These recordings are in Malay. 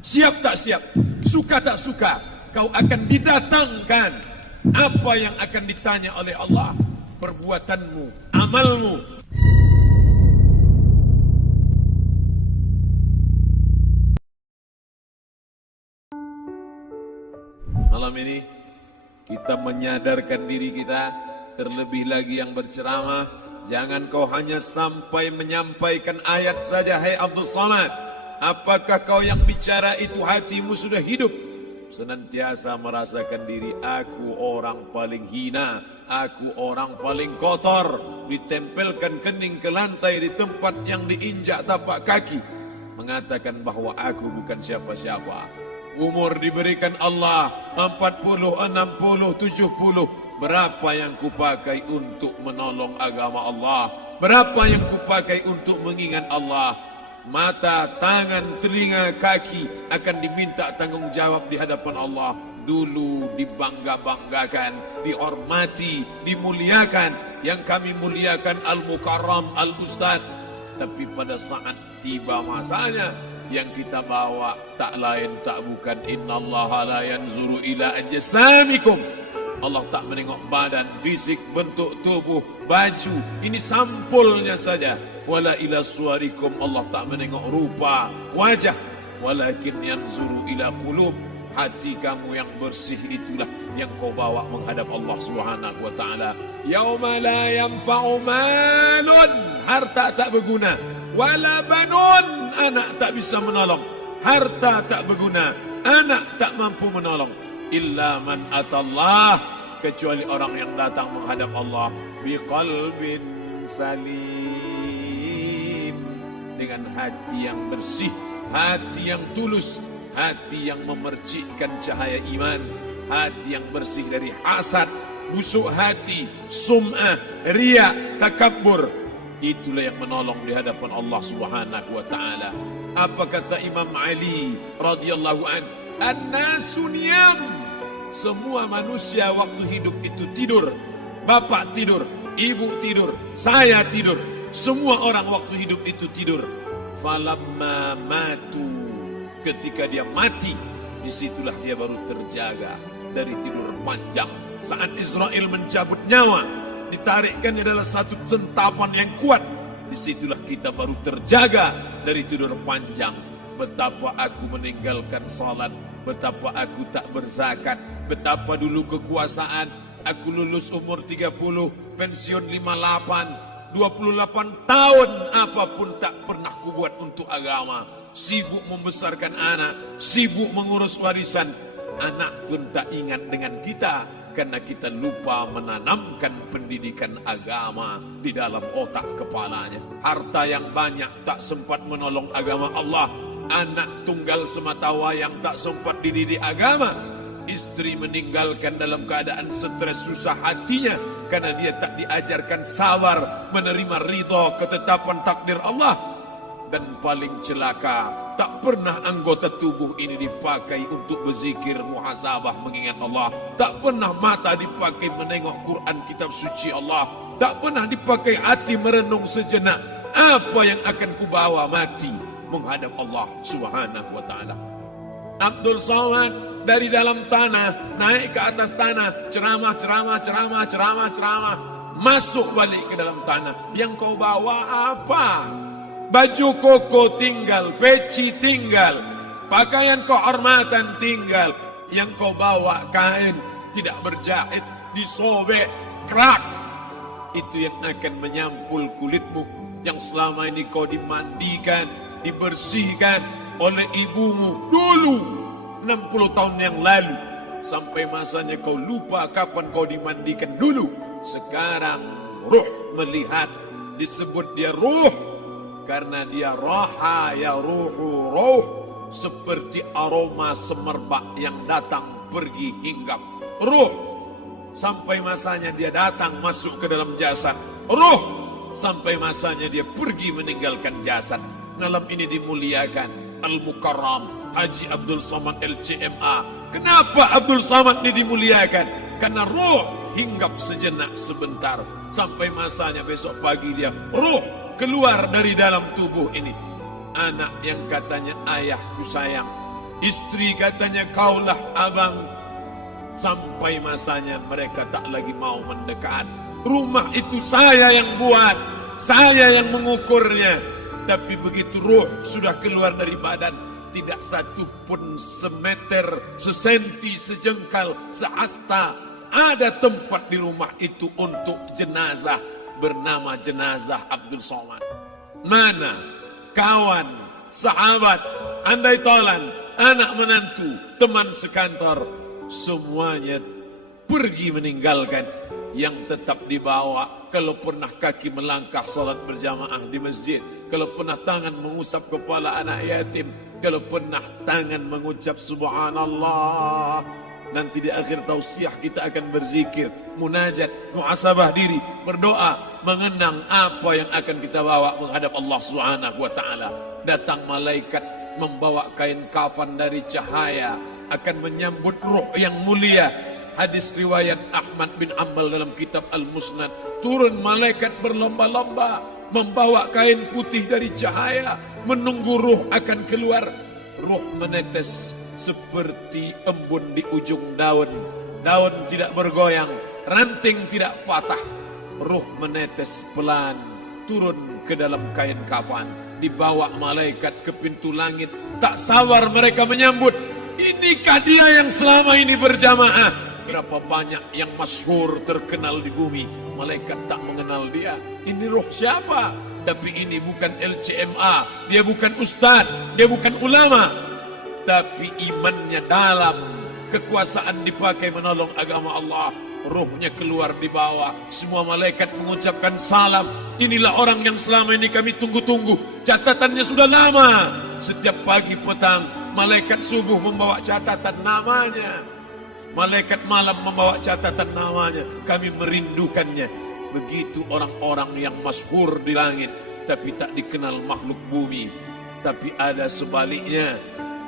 Siap tak siap, suka tak suka, kau akan didatangkan. Apa yang akan ditanya oleh Allah? Perbuatanmu, amalmu. Malam ini kita menyadarkan diri kita, terlebih lagi yang berceramah, jangan kau hanya sampai menyampaikan ayat saja. Hai Abdul Samad, apakah kau yang bicara itu hatimu sudah hidup? Senantiasa merasakan diri, aku orang paling hina, aku orang paling kotor, ditempelkan kening ke lantai di tempat yang diinjak tapak kaki, mengatakan bahwa aku bukan siapa-siapa. Umur diberikan Allah 40, 60, 70. Berapa yang kupakai untuk menolong agama Allah? Berapa yang kupakai untuk mengingat Allah? Mata, tangan, telinga, kaki akan diminta tanggung jawab di hadapan Allah. Dulu dibangga-banggakan, dihormati, dimuliakan. Yang kami muliakan Al-Mukarram, Al-Ustaz. Tapi pada saat tiba masanya, yang kita bawa tak lain tak bukan innallaha la yanzuru ila ajsamikum. Allah tak menengok badan, fisik, bentuk tubuh, baju. Ini sampulnya saja. Wala ila suwarikum, Allah tak menengok rupa, wajah. Walakin yanzuru ila qulub. Hati kamu yang bersih itulah yang kau bawa menghadap Allah Subhanahu wa taala. Yauma la yanfa'u malun, harta tak berguna. Wala banun, anak tak bisa menolong. Harta tak berguna, anak tak mampu menolong. Illa man atallah, kecuali orang yang datang menghadap Allah biqalbin salim, dengan hati yang bersih, hati yang tulus, hati yang memercikkan cahaya iman, hati yang bersih dari hasad, busuk hati, sum'ah, riya, takabbur. Itulah yang menolong di hadapan Allah Subhanahu wa taala. Apa kata Imam Ali radhiyallahu an? An-nasu niyam. Semua manusia waktu hidup itu tidur. Bapak tidur, ibu tidur, saya tidur. Semua orang waktu hidup itu tidur. Falamma matu, ketika dia mati, disitulah dia baru terjaga dari tidur panjang. Saat Israel mencabut nyawa, ditarikkannya adalah satu centapan yang kuat. Disitulah kita baru terjaga dari tidur panjang. Betapa aku meninggalkan salat, betapa aku tak berzakat, betapa dulu kekuasaan. Aku lulus umur 30, pensiun 58, 28 tahun, apapun tak pernah kubuat untuk agama. Sibuk membesarkan anak, sibuk mengurus warisan. Anak pun tak ingat dengan kita, karena kita lupa menanamkan pendidikan agama di dalam otak kepalanya. Harta yang banyak tak sempat menolong agama Allah. Anak tunggal semata wayang tak sempat dididik agama. Istri meninggalkan dalam keadaan stres susah hatinya, karena dia tak diajarkan sabar menerima ridha ketetapan takdir Allah. Dan paling celaka, tak pernah anggota tubuh ini dipakai untuk berzikir, muhasabah, mengingat Allah. Tak pernah mata dipakai menengok Quran, kitab suci Allah. Tak pernah dipakai hati merenung sejenak. Apa yang akan kubawa mati menghadap Allah Subhanahu wa ta'ala. Abdul Samad dari dalam tanah naik ke atas tanah, ceramah, masuk balik ke dalam tanah. Yang kau bawa apa? Baju koko tinggal, peci tinggal, pakaian kehormatan tinggal. Yang kau bawa kain tidak berjahit, disobek, kerak. Itu yang akan menyampul kulitmu, yang selama ini kau dimandikan, dibersihkan oleh ibumu dulu 60 tahun yang lalu. Sampai masanya kau lupa kapan kau dimandikan dulu. Sekarang ruh melihat, disebut dia ruh karena dia raha ya ruhu ruh, seperti aroma semerbak yang datang pergi hinggap. Ruh sampai masanya dia datang masuk ke dalam jasad. Ruh sampai masanya dia pergi meninggalkan jasad. Malam ini dimuliakan Al-Mukarram Haji Abdul Samad LCMA. Kenapa Abdul Samad ini dimuliakan? Karena ruh hinggap sejenak sebentar, sampai masanya besok pagi dia ruh keluar dari dalam tubuh ini. Anak yang katanya ayahku sayang, Istri katanya, kaulah abang. Sampai masanya mereka tak lagi mau mendekat. Rumah itu saya yang buat, saya yang mengukurnya. Tapi begitu ruh sudah keluar dari badan, tidak satu pun semeter, sesenti, sejengkal, sehasta ada tempat di rumah itu untuk jenazah bernama jenazah Abdul Somad. Mana kawan, sahabat, andai tolan, anak menantu, teman sekantor, semuanya pergi meninggalkan. Yang tetap dibawa, kalau pernah kaki melangkah salat berjamaah di masjid, kalau pernah tangan mengusap kepala anak yatim, kalau pernah tangan mengucap subhanallah. Nanti di akhir tausiah kita akan berzikir, munajat, muhasabah diri, berdoa, mengenang apa yang akan kita bawa menghadap Allah Subhanahu wa taala. Datang malaikat membawa kain kafan dari cahaya, akan menyambut ruh yang mulia. Hadis riwayat Ahmad bin Ambal dalam kitab Al-Musnad. Turun malaikat berlomba-lomba membawa kain putih dari cahaya, menunggu ruh akan keluar. Ruh menetes seperti embun di ujung daun. Daun tidak bergoyang, ranting tidak patah. Ruh menetes pelan, turun ke dalam kain kafan, dibawa malaikat ke pintu langit. Tak sabar mereka menyambut. Inikah dia yang selama ini berjamaah? Berapa banyak yang masyhur terkenal di bumi, malaikat tak mengenal dia. Ini roh siapa? Tapi ini bukan LCMA, dia bukan ustaz, dia bukan ulama, tapi imannya dalam, kekuasaan dipakai menolong agama Allah. Ruhnya keluar di bawah, semua malaikat mengucapkan salam. Inilah orang yang selama ini kami tunggu-tunggu, catatannya sudah lama. Setiap pagi petang, malaikat subuh membawa catatan namanya, malaikat malam membawa catatan namanya. Kami merindukannya. Begitu orang-orang yang masyhur di langit, tapi tak dikenal makhluk bumi. Tapi ada sebaliknya,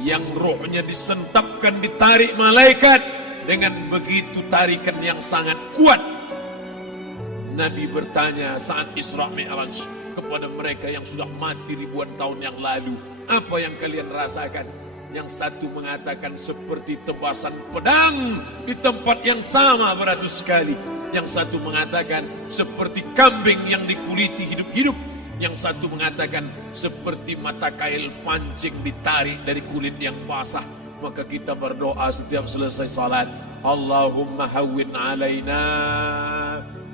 yang rohnya disentapkan, ditarik malaikat dengan begitu tarikan yang sangat kuat. Nabi bertanya saat Isra Mi'raj kepada mereka yang sudah mati ribuan tahun yang lalu, apa yang kalian rasakan? Yang satu mengatakan seperti tebasan pedang di tempat yang sama beratus kali. Yang satu mengatakan seperti kambing yang dikuliti hidup-hidup. Yang satu mengatakan seperti mata kail pancing ditarik dari kulit yang basah. Maka kita berdoa setiap selesai salat, Allahumma hawwin alaina,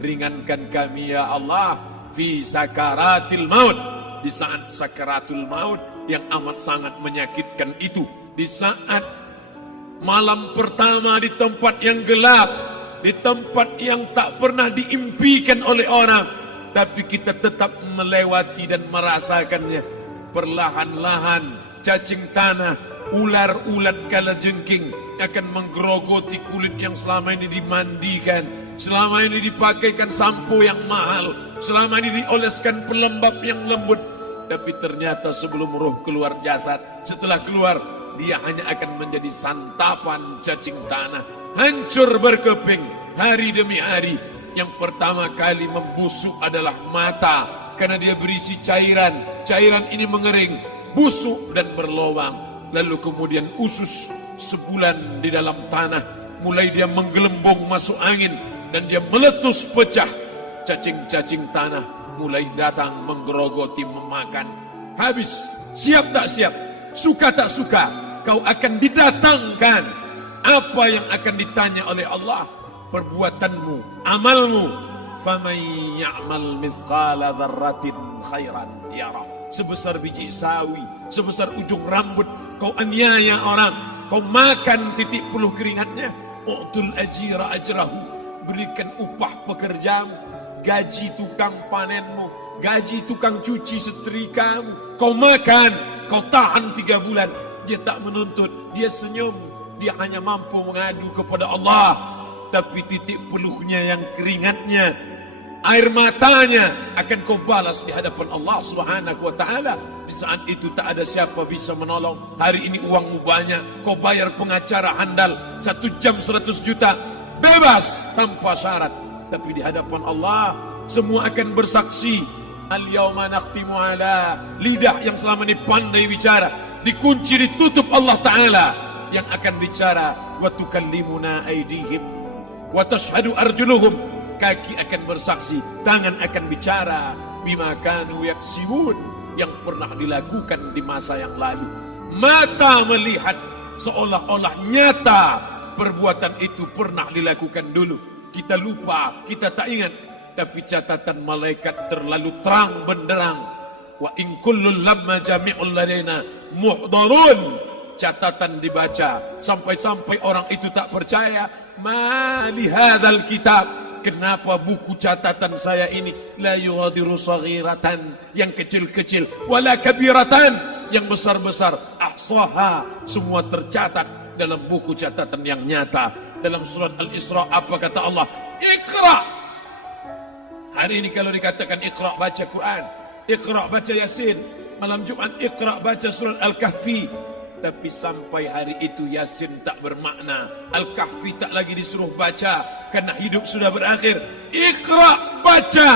ringankan kami ya Allah, fi sakaratil maut, di saat sakaratul maut yang amat sangat menyakitkan itu. Di saat malam pertama di tempat yang gelap, di tempat yang tak pernah diimpikan oleh orang, tapi kita tetap melewati dan merasakannya. Perlahan-lahan cacing tanah, ular-ulat kalajengking akan menggerogoti kulit yang selama ini dimandikan, selama ini dipakaikan sampo yang mahal, selama ini dioleskan pelembab yang lembut. Tapi ternyata sebelum roh keluar jasad, setelah keluar, dia hanya akan menjadi santapan cacing tanah, hancur berkeping hari demi hari. Yang pertama kali membusuk adalah mata, karena dia berisi cairan. Cairan ini mengering, busuk dan berlubang. Lalu kemudian usus sebulan di dalam tanah, mulai dia menggelembung masuk angin dan dia meletus pecah. Cacing-cacing tanah mulai datang menggerogoti, memakan. Habis, siap tak siap, suka tak suka, kau akan didatangkan. Apa yang akan ditanya oleh Allah? Perbuatanmu, amalmu. Faman ya'mal mithqala dzarratin khairan yarah. Sebesar biji sawi, sebesar ujung rambut, kau aniaya orang, kau makan titik puluh keringatnya. U'tul ajira ajrahu, berikan upah pekerjamu, gaji tukang panenmu, gaji tukang cuci setrikamu. Kau makan, kau tahan 3 bulan. Dia tak menuntut, dia senyum, dia hanya mampu mengadu kepada Allah. Tapi titik peluhnya yang keringatnya, air matanya akan kau balas di hadapan Allah Subhanahu wa taala. Di saat itu tak ada siapa bisa menolong. Hari ini uangmu banyak, kau bayar pengacara handal 1 jam 100 juta, bebas tanpa syarat. Tapi di hadapan Allah semua akan bersaksi. Al-yawma nakhtimu ala, lidah yang selama ini pandai bicara, dikunci, ditutup Allah Ta'ala, yang akan bicara wa tukallimuna aydihim wa tashhadu arjuluhum, kaki akan bersaksi, tangan akan bicara, bima kanu yaksibun, yang pernah dilakukan di masa yang lalu. Mata melihat seolah-olah nyata perbuatan itu pernah dilakukan dulu. Kita lupa, kita tak ingat, tapi catatan malaikat terlalu terang benderang. Wa in kullun lamma jami'ul ladaina muhdarun, catatan dibaca sampai-sampai orang itu tak percaya. Ma li hadzal kitab, kenapa buku catatan saya ini la yughadiru saghiratan, yang kecil-kecil, wala kabiratan, yang besar-besar, ahsaha, semua tercatat dalam buku catatan yang nyata. Dalam surat Al-Isra apa kata Allah? Iqra. Hari ini kalau dikatakan Iqra, baca Quran, Iqra baca Yasin, malam Jumat Iqra baca surat Al-Kahfi, tapi sampai hari itu Yasin tak bermakna, Al-Kahfi tak lagi disuruh baca karena hidup sudah berakhir. Iqra, baca.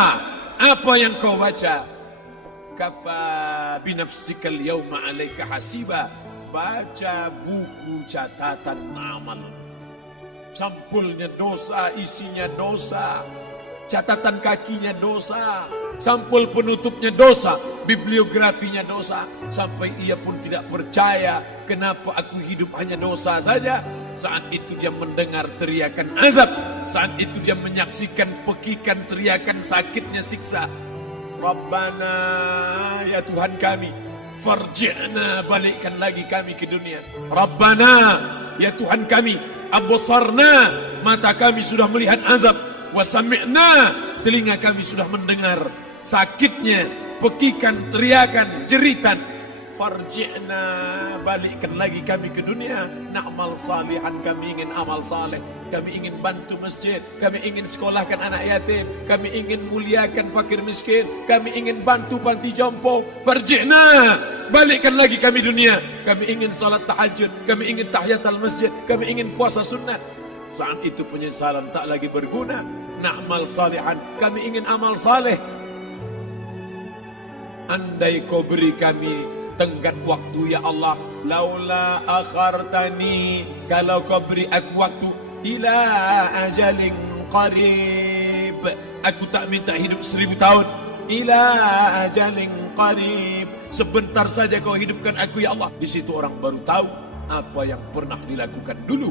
Apa yang kau baca? Kafa binafsikal yawma alaika hasiba, baca buku catatan amal. Sampulnya dosa, isinya dosa, catatan kakinya dosa, sampul penutupnya dosa, bibliografinya dosa. Sampai ia pun tidak percaya, kenapa aku hidup hanya dosa saja. Saat itu dia mendengar teriakan azab, saat itu dia menyaksikan pekikan teriakan sakitnya siksa. Rabbana, ya Tuhan kami, farji'na, balikkan lagi kami ke dunia. Rabbana, ya Tuhan kami, absarna, mata kami sudah melihat azab, wa sami'na, telinga kami sudah mendengar sakitnya pekikan teriakan jeritan. Farji'na, balikkan lagi kami ke dunia. Na'mal salihan, kami ingin amal saleh, kami ingin bantu masjid, kami ingin sekolahkan anak yatim, kami ingin muliakan fakir miskin, kami ingin bantu panti jompo. Farji'na, balikkan lagi kami dunia. Kami ingin salat tahajud, kami ingin tahiyatul masjid, kami ingin puasa sunat. Saat itu penyesalan tak lagi berguna. Na'mal salihan, kami ingin amal saleh. Andai kau beri kami tenggat waktu ya Allah, laula akhartani, kalau kau beri aku waktu, ila ajalin qarib, aku tak minta hidup 1000 tahun, ila ajalin qarib, sebentar saja kau hidupkan aku ya Allah. Di situ orang baru tahu apa yang pernah dilakukan dulu,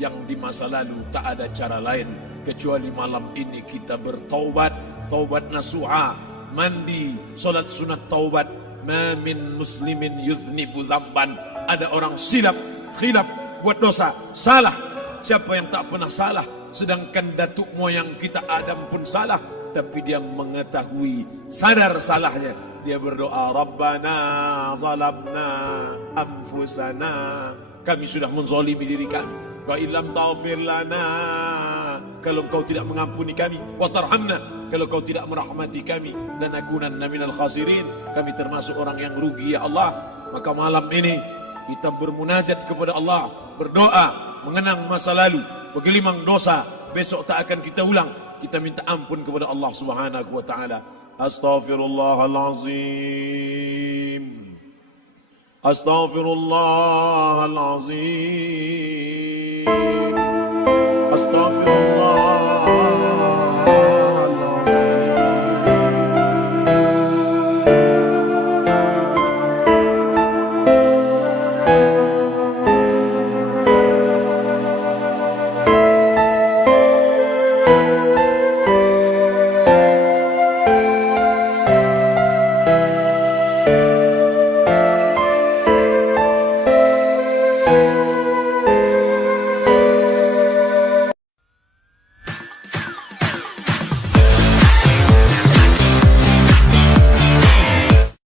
yang di masa lalu tak ada cara lain kecuali malam ini kita bertaubat, taubat nasuha, mandi, solat sunat taubat. Ma min muslimin yuznibu dzamban, ada orang silap, khilaf, buat dosa, salah. Siapa yang tak pernah salah? Sedangkan datuk moyang kita Adam pun salah, tapi dia mengetahui, sadar salahnya. Dia berdoa, Rabbana zalamna anfusana, kami sudah menzalimi diri kami. Wa illam taghfir lana, kalau engkau tidak mengampuni kami, wa tarhamna, kalau kau tidak merahmati kami, lanakunanna minal khasirin, kami termasuk orang yang rugi ya Allah. Maka malam ini kita bermunajat kepada Allah, berdoa, mengenang masa lalu, bergelimang dosa, besok tak akan kita ulang. Kita minta ampun kepada Allah Subhanahu wa taala. Astaghfirullahalazim, astaghfirullah